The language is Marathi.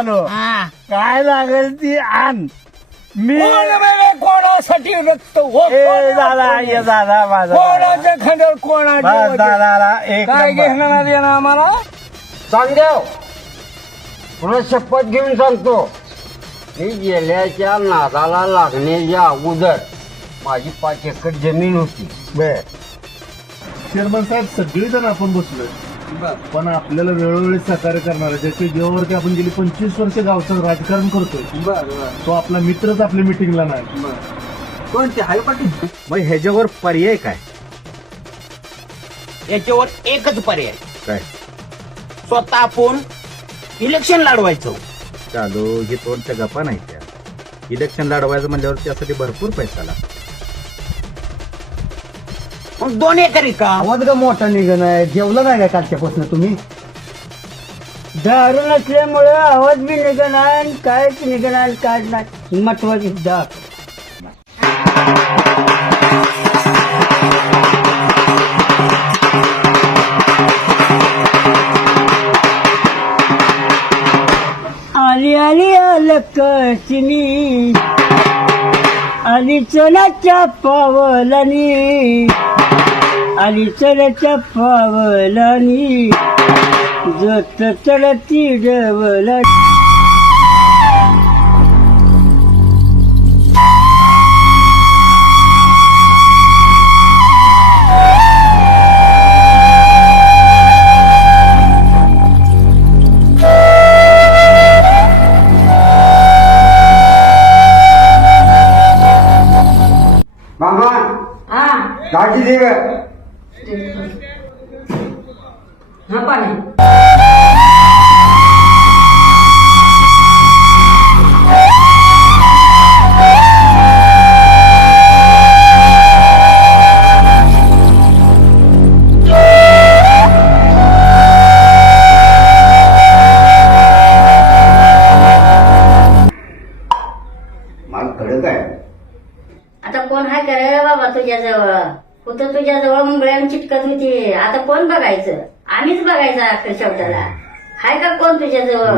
झालो. काय लागेल ती आण. मी कोणासाठी रक्त ए दादा ये दादा माझा कोणाच्या खांद्यावर कोणाच्या दादा एक काय नंबर. घेणार येणार आम्हाला चांगदेव तुला शपथ घेऊन सांगतो मी गेल्याच्या नादाला लागण्याच्या अगोदर माझी 5 एकर जमीन होती. बर चेअरमन साहेब सगळेजण आपण बसलोय पण आपल्याला वेळोवेळी सहकार्य करणार ज्याच्या जीवावरती आपण गेली 25 वर्ष गावचं राजकारण करतोय तो आपला मित्रच आपल्या मिटिंगला नाही. कोणते हाय पाटील मग ह्याच्यावर पर्याय काय? याच्यावर एकच पर्याय, काय स्वतः आपण इलेक्शन लढवायचं. चालू हे तोंडच्या गप्पा नाही त्या. इलेक्शन लढवायचं म्हणल्यावर त्यासाठी भरपूर पैसा लागतो. मग 2 एकर का? आवाज का मोठा निघण आहे जेवलं नाही काय कालच्यापासून तुम्ही? दारू नसल्यामुळे आवाज बी निघणार आणि कायच निघणार काढणार महत्वाची दाख. आली आली अलकचिनी आली चणाच्या पावलानी आली चण्याच्या पावलानी जत चढती डवला. मामा दाजी दे ग. हा पाणी माल कडक आहे. आता कोण हाय करे बाबा तुझ्याजवळ? होतं तुझ्याजवळ मुंबळ्यानं चिटकत होती. आता कोण बघायचं? आम्हीच बघायचं अखेर शेवटाला. हाय का कोण तुझ्याजवळ?